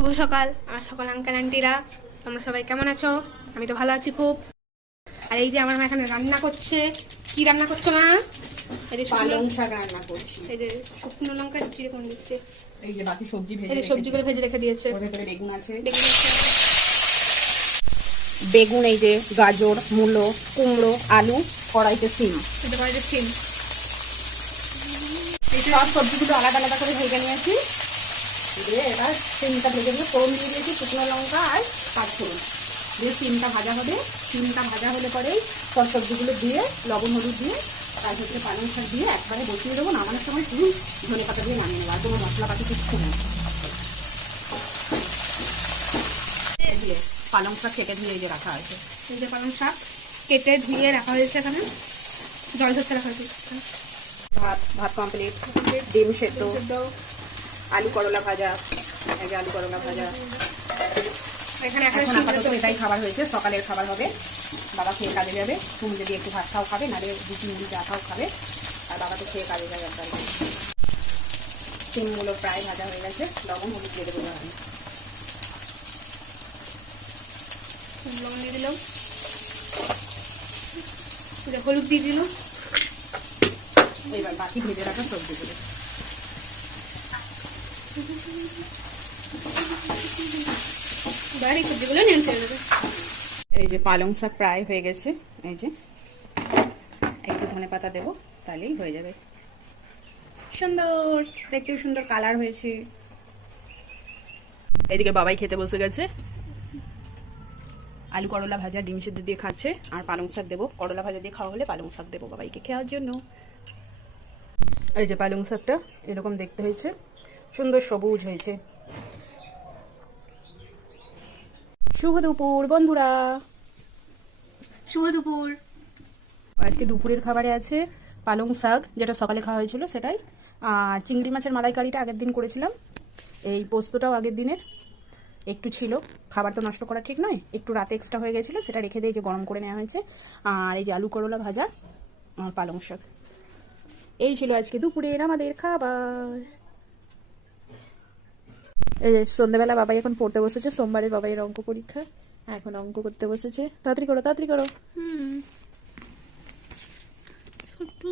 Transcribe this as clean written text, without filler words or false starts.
শুভ সকাল আমার সকল আঙ্কেল আন্টিরা, তোমরা সবাই কেমন আছো? আমি তো ভালো আছি খুব। আর এই যে আমার মা এখানে রান্না করছে। কি রান্না করছো মা? এই যে পালং শাক রান্না করছি। এই যে শুকনো লঙ্কা জিরে কোন দিচ্ছে, এই যে বাকি সবজি ভেজে, এই যে সবজিগুলো ভেজে রেখে দিয়েছে। ওর ভেতরে বেগুন আছে, বেগুন বেগুন এই যে গাজর, মূলো, কুমড়ো, আলু, কড়াইতে সিম। এটা করে ছিম। এই সব সবজিগুলো আলাদা আলাদা করে ভেজে নিয়েছি। দিয়ে এবার সিমটা ভেজে দিয়ে ফোড়ন দিয়ে দিয়েছি, শুকনো লঙ্কা আর পাঁচফোড়ন দিয়ে সিমটা ভাজা হবে। সিমটা ভাজা হলে পরেই সব সবজিগুলো দিয়ে লবণ হলুদ দিয়ে তার ভেতরে পালং শাক দিয়ে একবারে বসিয়ে দেবো। নামানোর সময় শুধু ধনে পাতা দিয়ে নামিয়ে নেবো, আর কোনো মশলাপাতি কিচ্ছু নেই। দিয়ে পালং শাক কেটে দিয়ে এই যে রাখা আছে। এই যে পালং শাক কেটে ধুয়ে রাখা হয়েছে, এখানে জল ধরতে রাখা হয়েছে। ভাত কমপ্লিট, ডিম সেদ্ধ, আলু করলা ভাজা, এই যে আলু করলা ভাজা। এখানে এখন আপাতত এটাই খাবার হয়েছে, সকালের খাবার হবে। বাবা খেয়ে কাজে যাবে, তুমি যদি একটু ভাত খাও খাবে, নাহলে রুটি মুড়ি যা খাও খাবে। আর বাবা তো খেয়ে কাজে যাবে একবার। সিমগুলো প্রায় ভাজা হয়ে গেছে, লবণ হলুদ দিয়ে দেবো। লবণ দিয়ে দিলাম, হলুদ দিয়ে দিলাম। এবার বাকি ভেজে রাখা সবজিগুলো এই সবজিগুলো নিয়ে ছেড়ে দেবে। এই যে পালং শাক প্রায় হয়ে গেছে, এই যে একটু ধনে পাতা দেবো, তাহলেই হয়ে যাবে। সুন্দর দেখতেও সুন্দর কালার হয়েছে। এদিকে বাবাই খেতে বসে গেছে, আলু করলা ভাজা ডিম সিদ্ধ দিয়ে খাচ্ছে। আর পালং শাক দেবো, করলা ভাজা দিয়ে খাওয়া হলে পালং শাক দেবো বাবাইকে খাওয়ার জন্য। এই যে পালং শাকটা এরকম দেখতে হয়েছে, সুন্দর সবুজ হয়েছে। শুভ দুপুর বন্ধুরা। শুভ দুপুর। আজকে দুপুরের খাবারে আছে পালং শাক, যেটা সকালে খাওয়া হয়েছিল সেটাই, আর চিংড়ি মাছের মালাইকারিটা আগের দিন করেছিলাম। এই পোস্তটাও আগের দিনের একটু ছিল, খাবার তো নষ্ট করা ঠিক নয়, একটু রাতে এক্সট্রা হয়ে গেছিলো, সেটা রেখে দিয়ে যে গরম করে নেওয়া হয়েছে। আর এই যে আলু করলা ভাজা আর পালং শাক, এই ছিল আজকে দুপুরের আমাদের খাবার। এই যে সন্ধ্যাবেলা বাবাই এখন পড়তে বসেছে, সোমবারে বাবাইয়ের অঙ্ক পরীক্ষা, এখন অঙ্ক করতে বসেছে। তাড়াতাড়ি করো তাড়াতাড়ি করো। ছোট